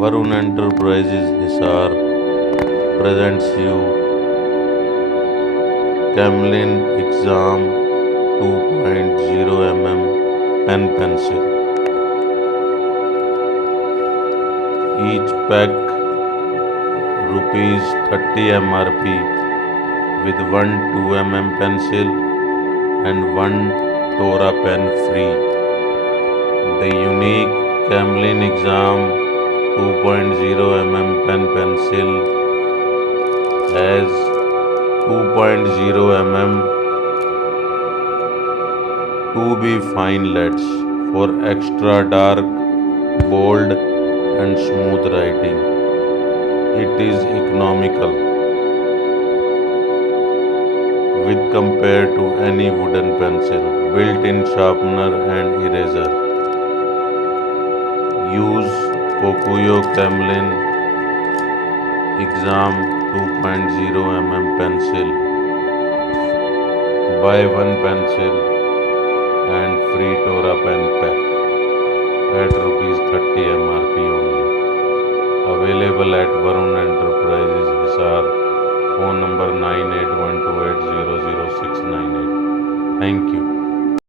Varun Enterprises Hisar presents you Camlin Exam 2.0 mm pen pencil. Each pack rupees 30 MRP with one 2 mm pencil and one Tora pen free. The unique Camlin Exam 2.0 mm pen pencil has 2.0 mm 2B fine leads for extra dark, bold and smooth writing. It is economical with compared to any wooden pencil, built-in sharpener and eraser. Use Kokuyo Camlin Exam 2.0 mm pencil. Buy one pencil and free Tora pen pack at rupees 30 MRP only. Available at Varun Enterprises Hisar. Phone number 9812800698. Thank you.